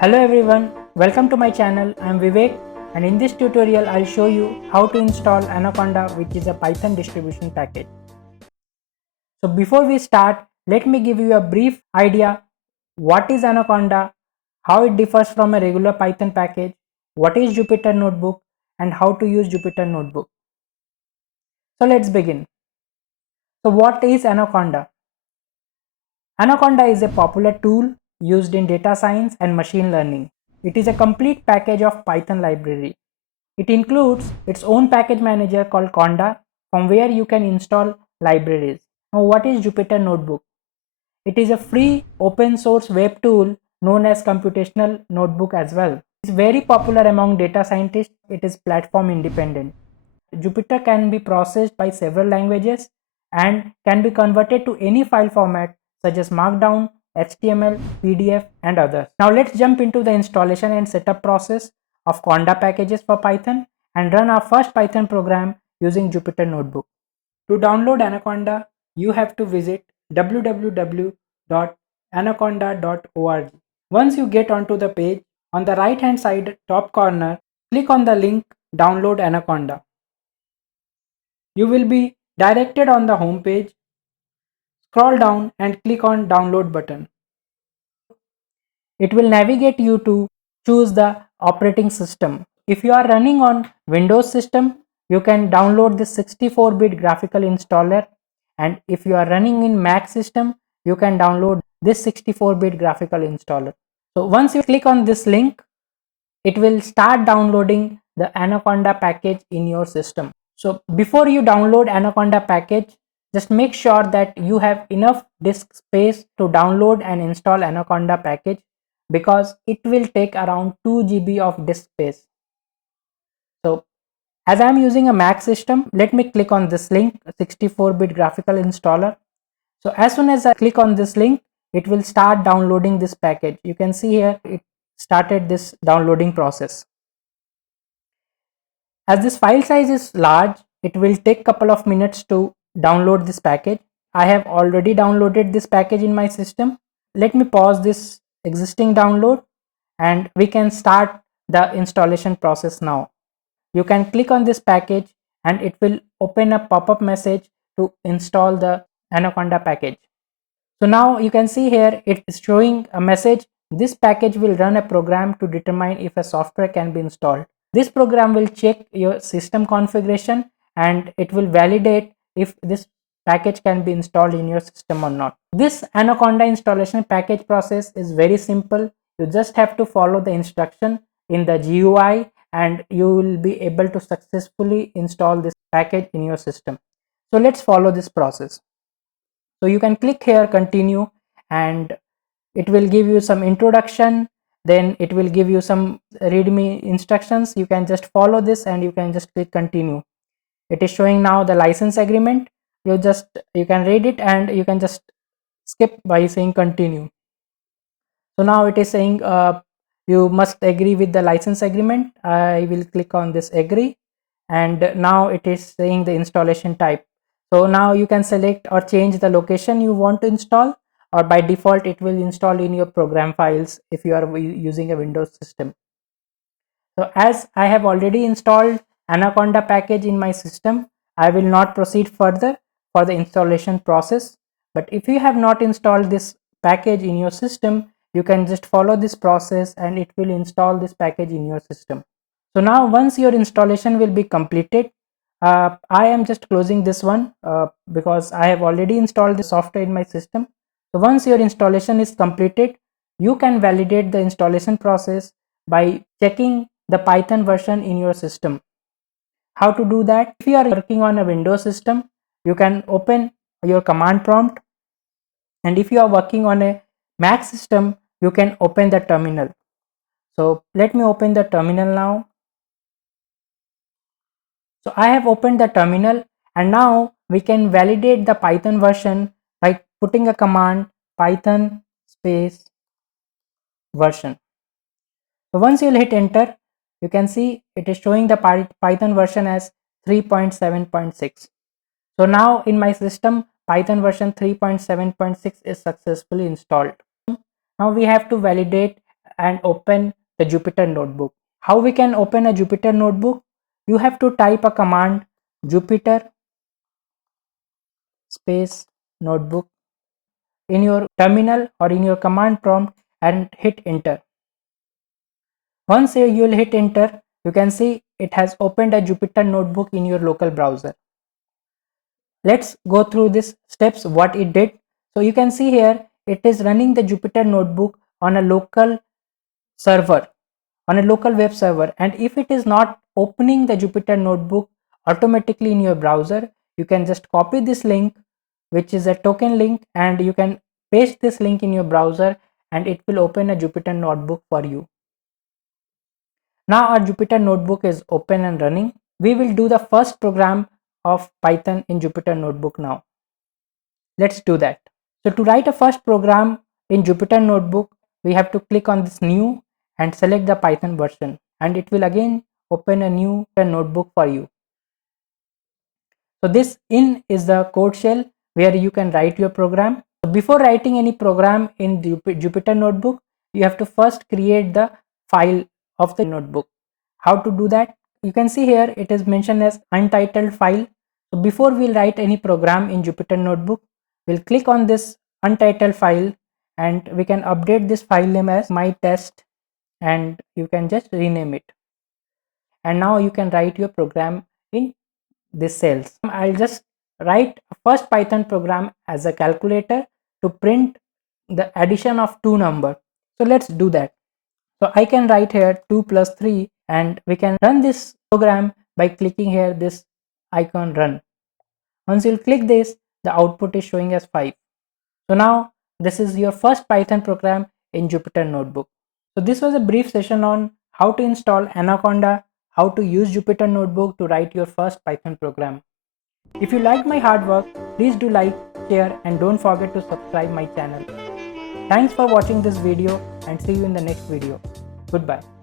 Hello everyone, welcome to my channel. I am Vivek, and in this tutorial I'll show you how to install Anaconda, which is a Python distribution package. So before we start, let me give you a brief idea what is Anaconda, how it differs from a regular Python package, what is Jupyter Notebook, and how to use Jupyter Notebook. So let's begin. So what is Anaconda? Anaconda is a popular tool used in data science and machine learning. It is a complete package of Python library. It includes its own package manager called Conda, from where you can install libraries. Now, what is Jupyter Notebook? It is a free open source web tool known as computational notebook as well. It's very popular among data scientists. It is platform independent. Jupyter can be processed by several languages and can be converted to any file format such as Markdown, HTML, PDF, and others. Now let's jump into the installation and setup process of Conda packages for Python and run our first Python program using Jupyter Notebook. To download Anaconda, you have to visit www.anaconda.org. Once you get onto the page, on the right hand side top corner, click on the link Download Anaconda. You will be directed on the home page. Scroll down and click on Download button. It will navigate you to choose the operating system. If you are running on Windows system, you can download this 64-bit graphical installer, and if you are running in Mac system, you can download this 64-bit graphical installer. So once you click on this link, it will start downloading the Anaconda package in your system. So before you download Anaconda package, just make sure that you have enough disk space to download and install Anaconda package, because it will take around 2 GB of disk space. So as I am using a Mac system, let me click on this link, 64-bit graphical installer. So as soon as I click on this link, it will start downloading this package. You can see here it started this downloading process. As this file size is large, it will take couple of minutes to download this package. I have already downloaded this package in my system. Let me pause this existing download and we can start the installation process now. You can click on this package and it will open a pop-up message to install the Anaconda package. So now you can see here it is showing a message. This package will run a program to determine if a software can be installed. This program will check your system configuration and it will validate if this package can be installed in your system or not. This Anaconda installation package process is very simple. You just have to follow the instruction in the GUI and you will be able to successfully install this package in your system. So let's follow this process. So you can click here continue and it will give you some introduction, then it will give you some readme instructions. You can just follow this and you can just click continue. It is showing now the license agreement. You can read it and you can just skip by saying continue. So now it is saying you must agree with the license agreement. I will click on this agree, and now it is saying the installation type. So now you can select or change the location you want to install, or by default it will install in your program files if you are using a Windows system. So as I have already installed Anaconda package in my system, I will not proceed further for the installation process. But if you have not installed this package in your system, you can just follow this process and it will install this package in your system. So now once your installation will be completed, I am just closing this one because I have already installed the software in my system. So once your installation is completed, you can validate the installation process by checking the Python version in your system. How to do that? If you are working on a Windows system, you can open your command prompt, and if you are working on a Mac system, you can open the terminal. So let me open the terminal now. So I have opened the terminal, and now we can validate the Python version by putting a command python space version. So once you'll hit enter, you can see it is showing the Python version as 3.7.6. So now in my system, Python version 3.7.6 is successfully installed. Now we have to validate and open the Jupyter Notebook. How we can open a Jupyter Notebook? You have to type a command Jupyter space notebook in your terminal or in your command prompt and hit enter. Once you will hit enter, you can see it has opened a Jupyter Notebook in your local browser. Let's go through these steps what it did. So you can see here it is running the Jupyter Notebook on a local server, on a local web server, and if it is not opening the Jupyter Notebook automatically in your browser, you can just copy this link, which is a token link, and you can paste this link in your browser and it will open a Jupyter Notebook for you. Now our Jupyter Notebook is open and running. We will do the first program of Python in Jupyter Notebook now. Let's do that. So to write a first program in Jupyter Notebook, we have to click on this new and select the Python version, and it will again open a new notebook for you. So this in is the code shell where you can write your program. So before writing any program in Jupyter Notebook, you have to first create the file of the notebook. How to do that? You can see here it is mentioned as untitled file. So before we'll write any program in Jupyter Notebook, we'll click on this untitled file and we can update this file name as my test and you can just rename it. And now you can write your program in this cells. I'll just write a first Python program as a calculator to print the addition of two numbers. So let's do that. So I can write here 2 plus 3 and we can run this program by clicking here this icon run. Once you click this, the output is showing as 5. So now this is your first Python program in Jupyter Notebook. So this was a brief session on how to install Anaconda, how to use Jupyter Notebook to write your first Python program. If you like my hard work, please do like, share and don't forget to subscribe my channel. Thanks for watching this video and see you in the next video. Goodbye.